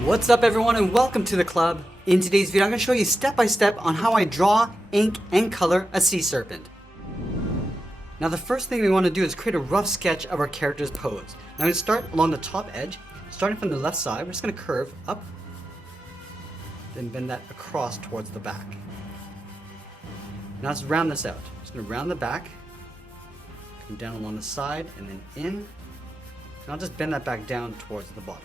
What's up everyone and welcome to the club. In today's video I'm going to show you step by step on how I draw, ink, and color a sea serpent. Now the first thing we want to do is create a rough sketch of our character's pose. Now I'm going to start along the top edge, starting from the left side. We're just going to curve up, then bend that across towards the back. Now let's round this out. Just going to round the back, come down along the side and then in, and I'll just bend that back down towards the bottom.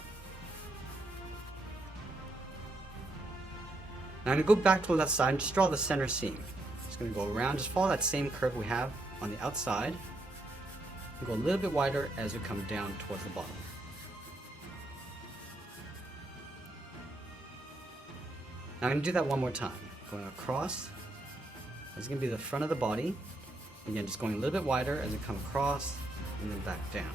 Now I'm going to go back to the left side and just draw the center seam. Just going to go around, just follow that same curve we have on the outside. And go a little bit wider as we come down towards the bottom. Now I'm going to do that one more time. Going across. This is going to be the front of the body. Again, just going a little bit wider as we come across and then back down.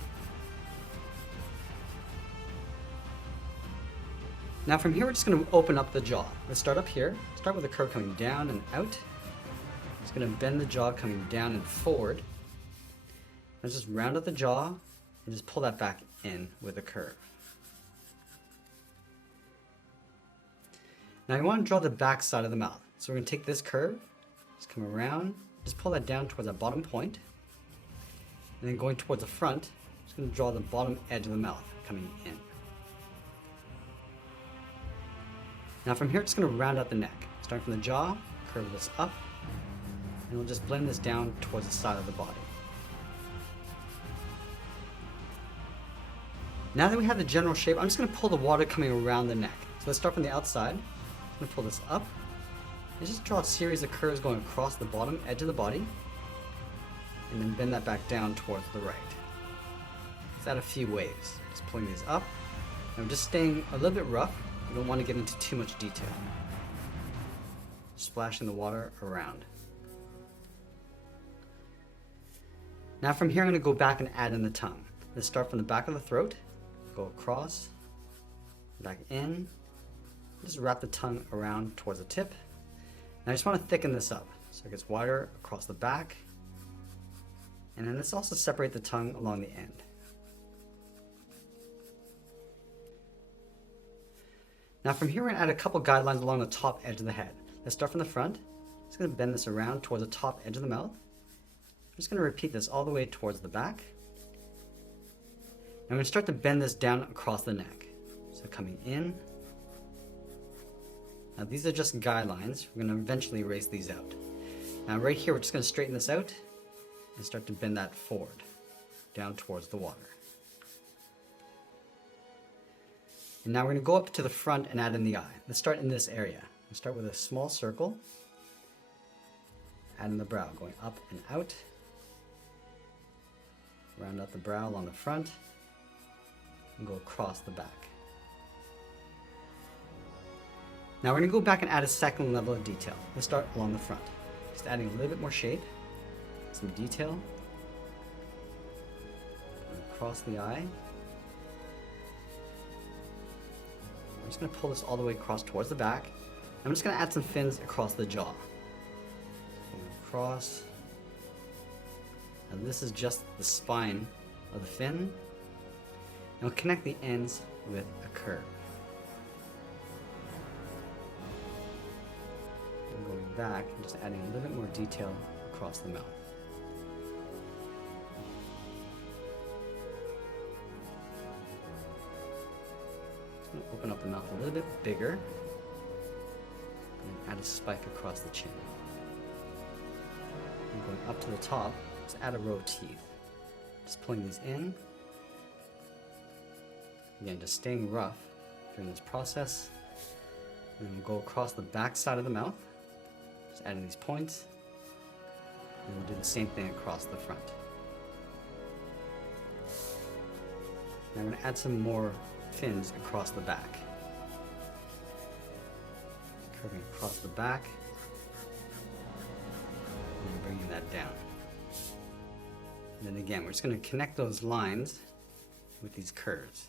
Now from here we're just going to open up the jaw. Let's start up here. Start with the curve coming down and out. Just going to bend the jaw coming down and forward. Let's just round out the jaw and just pull that back in with a curve. Now we want to draw the back side of the mouth. So we're going to take this curve, just come around, just pull that down towards that bottom point. And then going towards the front, just going to draw the bottom edge of the mouth coming in. Now from here, it's going to round out the neck. Starting from the jaw, curve this up, and we'll just blend this down towards the side of the body. Now that we have the general shape, I'm just going to pull the water coming around the neck. So let's start from the outside. I'm going to pull this up, and just draw a series of curves going across the bottom edge of the body, and then bend that back down towards the right. Let's add a few waves. Just pulling these up, and I'm just staying a little bit rough. You don't want to get into too much detail. Splashing the water around. Now from here I'm going to go back and add in the tongue. Let's start from the back of the throat, go across, back in, just wrap the tongue around towards the tip. Now I just want to thicken this up so it gets wider across the back, and then let's also separate the tongue along the end. Now from here we're going to add a couple guidelines along the top edge of the head. Let's start from the front. Just going to bend this around towards the top edge of the mouth. I'm just going to repeat this all the way towards the back. And I'm going to start to bend this down across the neck. So coming in. Now these are just guidelines. We're going to eventually erase these out. Now right here we're just going to straighten this out and start to bend that forward, down towards the water. And now we're going to go up to the front and add in the eye. Let's start in this area. Let's start with a small circle. Add in the brow, going up and out. Round out the brow along the front. And go across the back. Now we're going to go back and add a second level of detail. Let's start along the front. Just adding a little bit more shape. Some detail. Across the eye. I'm just going to pull this all the way across towards the back. I'm just going to add some fins across the jaw. Across. And this is just the spine of the fin. And we'll connect the ends with a curve. And going back and just adding a little bit more detail across the mouth. Open up the mouth a little bit bigger, and add a spike across the chin. And going up to the top, let's add a row of teeth. Just pulling these in. Again, just staying rough during this process. And then we'll go across the back side of the mouth, just adding these points. And we'll do the same thing across the front. Now I'm going to add some more fins across the back. Curving across the back and bringing that down. And then again, we're just going to connect those lines with these curves.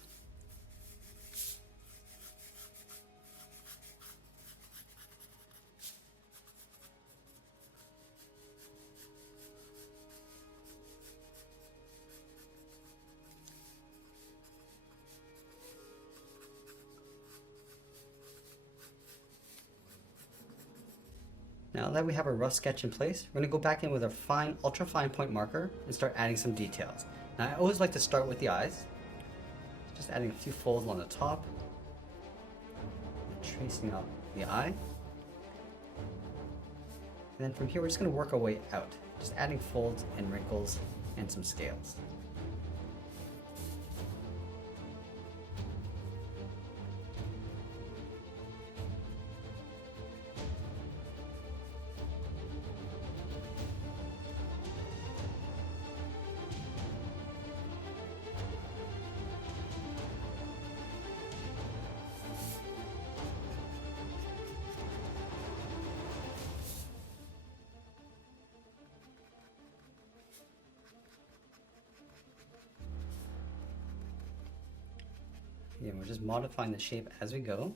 Now that we have our rough sketch in place, we're going to go back in with our fine, ultra fine point marker and start adding some details. Now I always like to start with the eyes. Just adding a few folds on the top. And tracing out the eye. And then from here we're just going to work our way out. Just adding folds and wrinkles and some scales. Again, we're just modifying the shape as we go.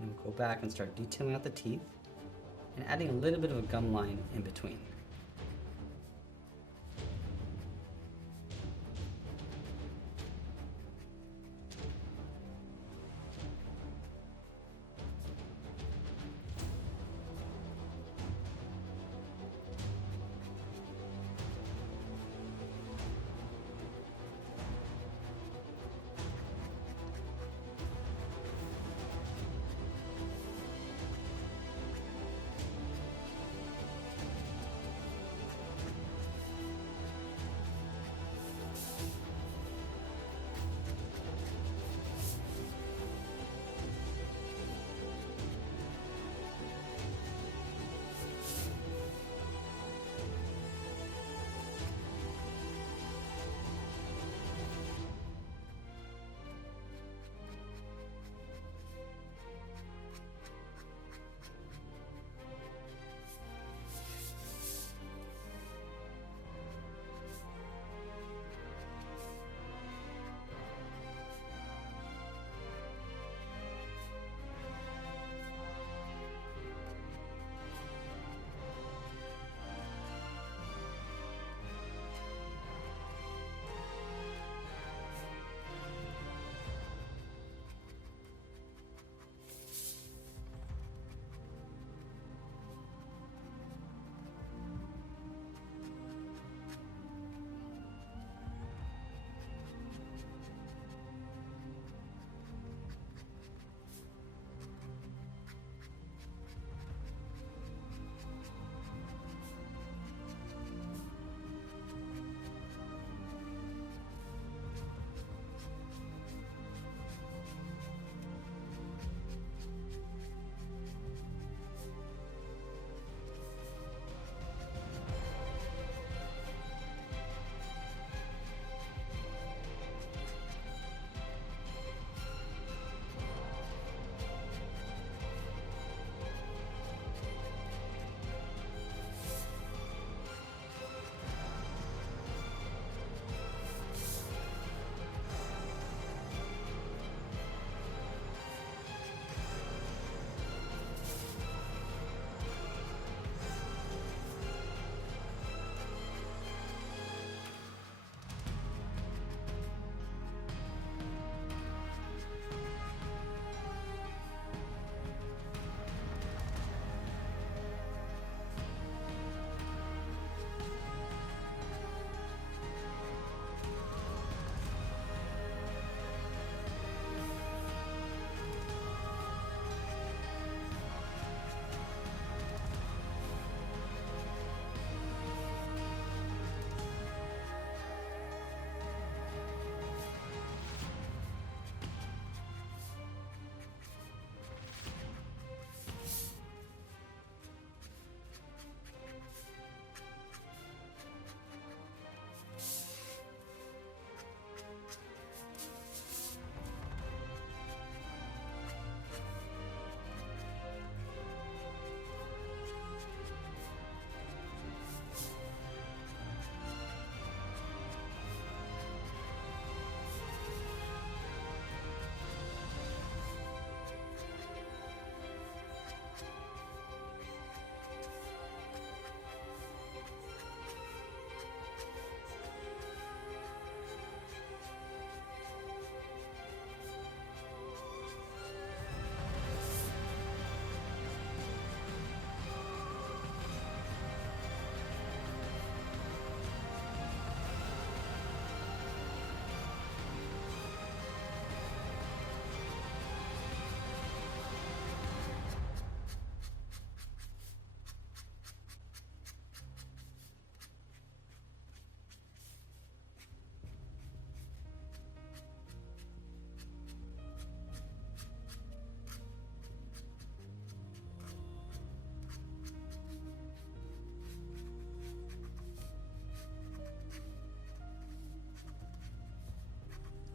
And we'll go back and start detailing out the teeth and adding a little bit of a gum line in between.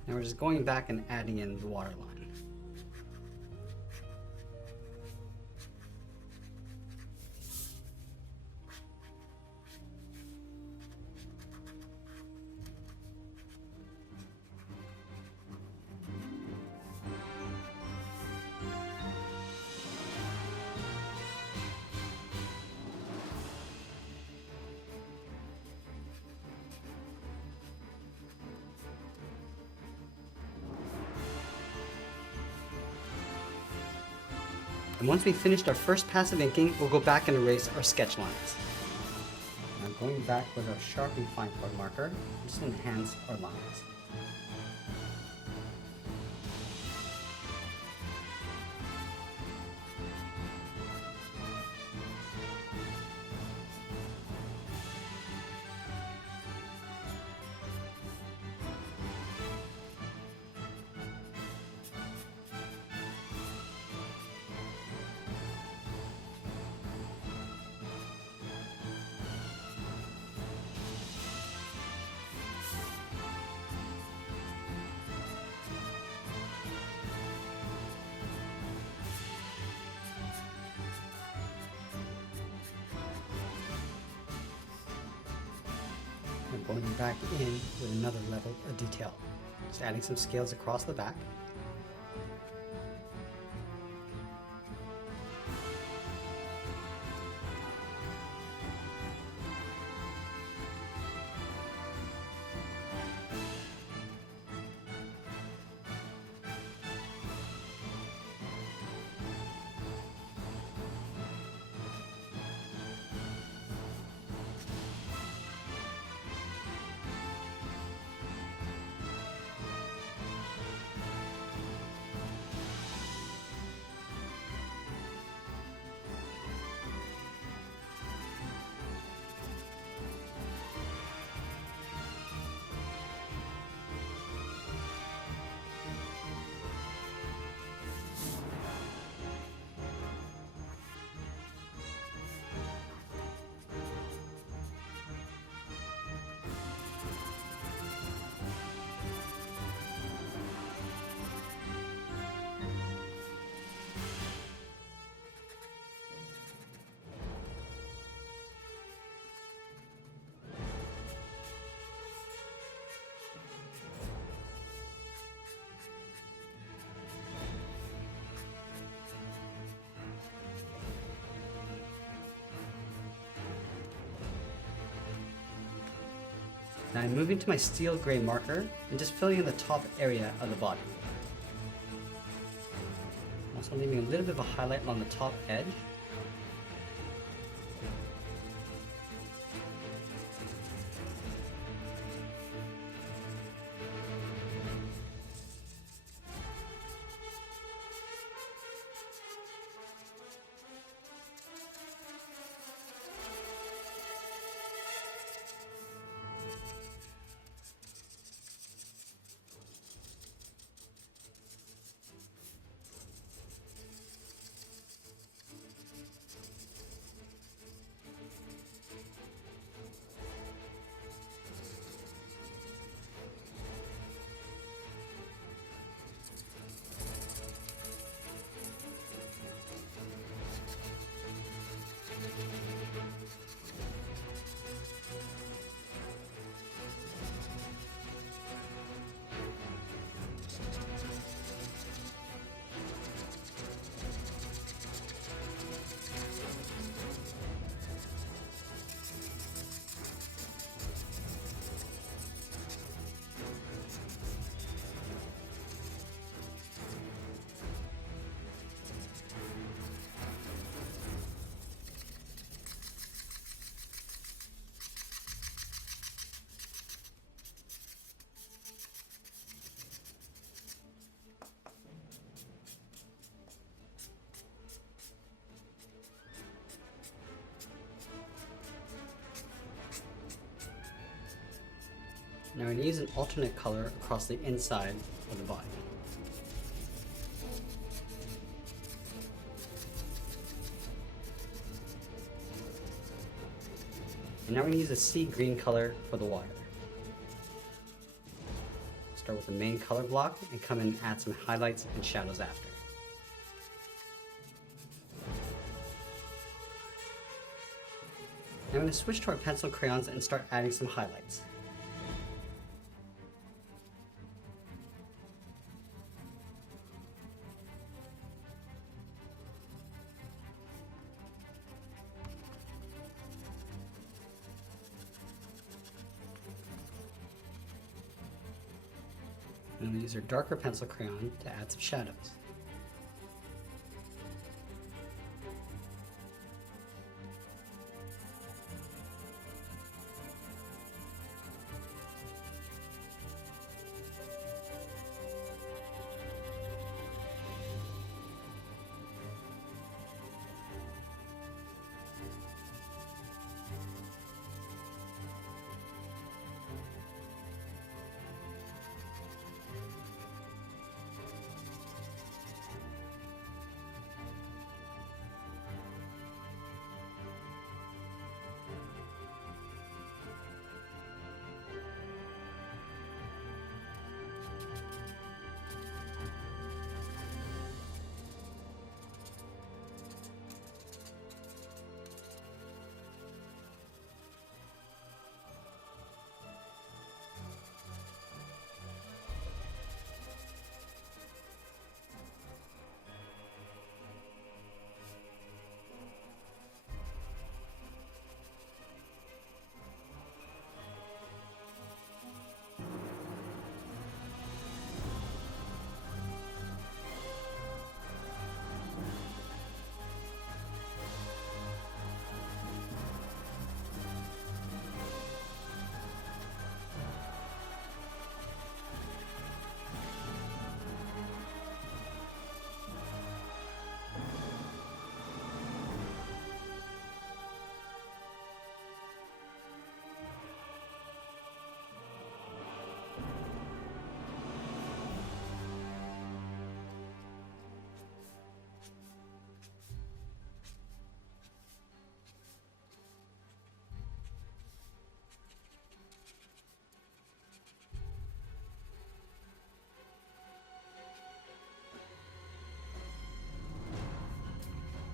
Now we're just going back and adding in the water line. And once we've finished our first pass of inking, we'll go back and erase our sketch lines. Now going back with our Sharpie fine point marker, just enhance our lines. And going back in with another level of detail. Just adding some scales across the back. Now I'm moving to my steel gray marker and just filling in the top area of the body. Also leaving a little bit of a highlight along the top edge. Now we're going to use an alternate color across the inside of the body. And now we're going to use a sea green color for the water. Start with the main color block and come in and add some highlights and shadows after. Now I'm going to switch to our pencil crayons and start adding some highlights. And we'll use our darker pencil crayon to add some shadows.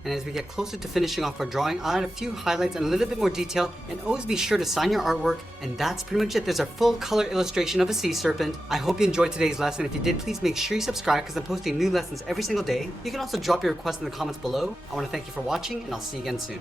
And as we get closer to finishing off our drawing, I'll add a few highlights and a little bit more detail, and always be sure to sign your artwork. And that's pretty much it. There's a full color illustration of a sea serpent. I hope you enjoyed today's lesson. If you did, please make sure you subscribe because I'm posting new lessons every single day. You can also drop your requests in the comments below. I want to thank you for watching, and I'll see you again soon.